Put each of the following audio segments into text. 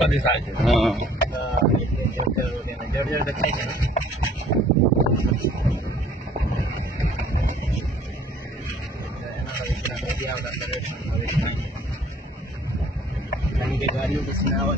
कधी सायचे हां जर्जर दिखाई दे गाड़ियों की सुनावा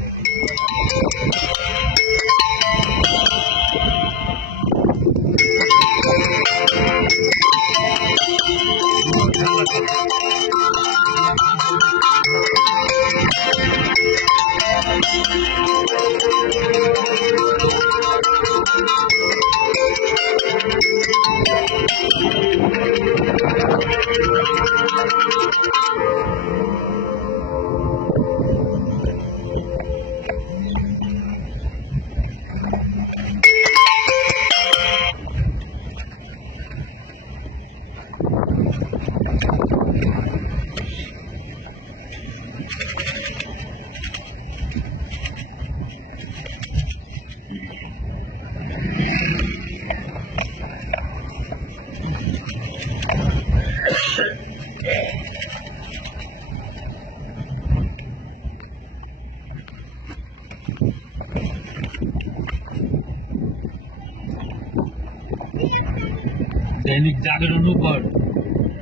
दैनिक जागरण पर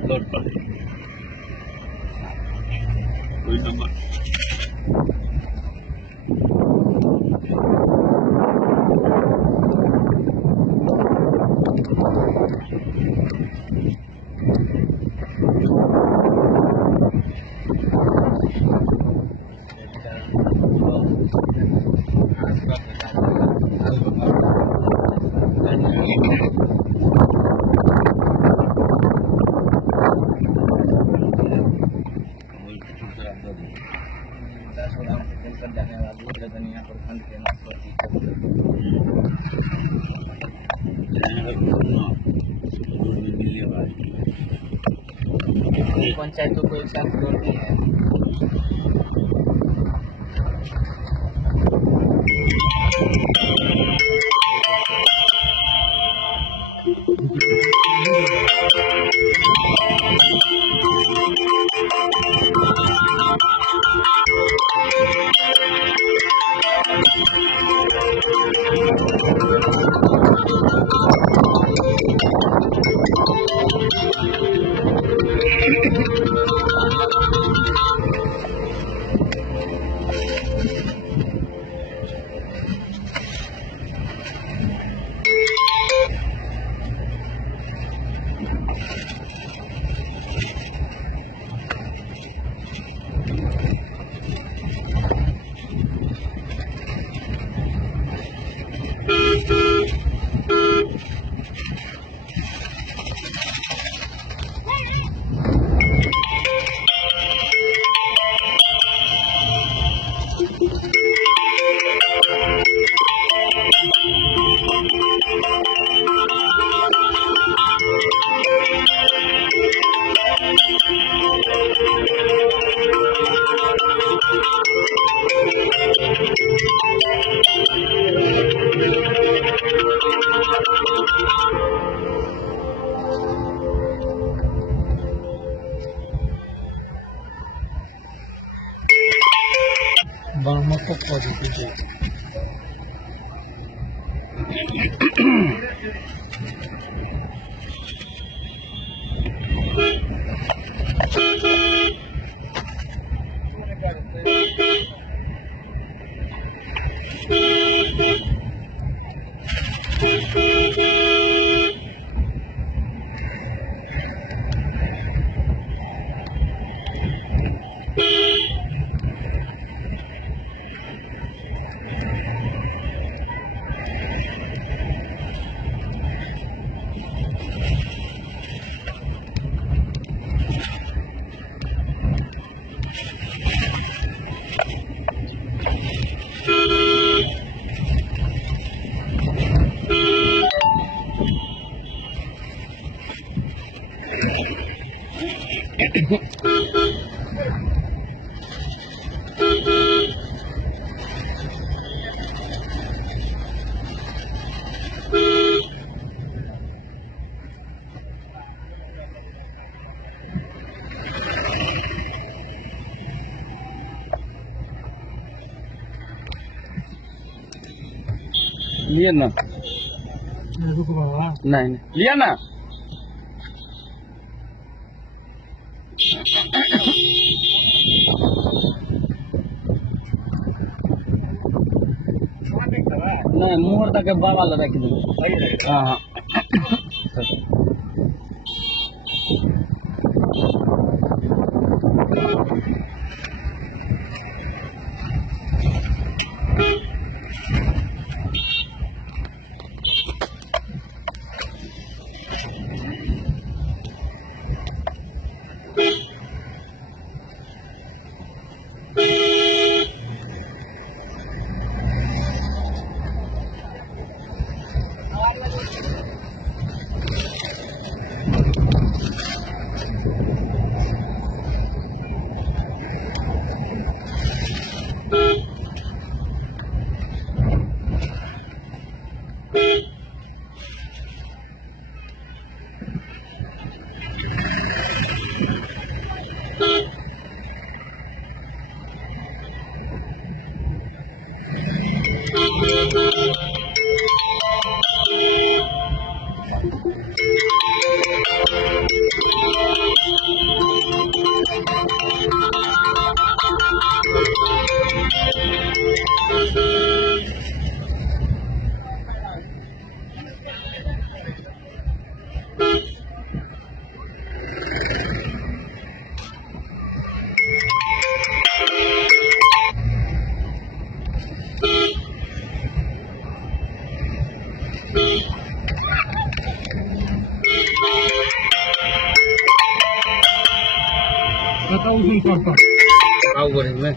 लोड पर कोई नंबर जाने वाली लेकिन यहाँ पर फंड के पंचायतों को एक साथ जोड़ती है। Vamos a positive. लिए ना, रुक बाबा। नहीं लिया ना। नहीं मुहर तक बाबा लगा के दो। हाँ हाँ बताओ सुन पापा। आओ बोले में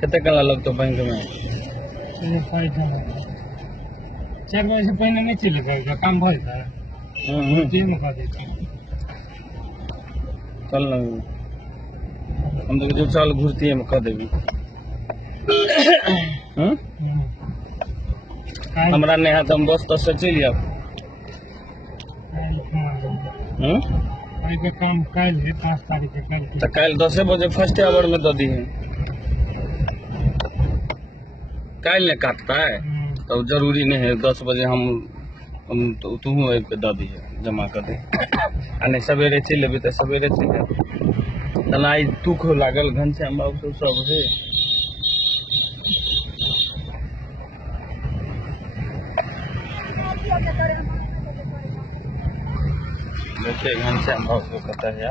कितने कला लगता बैंक में? 4 बजे से पहले नहीं चलेगा, काम भर था। कल हम तो जो चाल घुरती है कह देवी हमरा नहीं है तो हम 10 से चल जाओ। काम कल है 5 तारीख के कल। तो कल 10 बजे फर्स्ट आवर में दे दी है, कल ने काटता है तो जरूरी नहीं है 10 बजे हम तो तू दे दी है जमा कर दे। नहीं सवेरे चल अभी तो सवेरे चल तना तू खो लागल घनश्याम बाबू सब है। देखिए घनश्याम बाबू कहता है यार।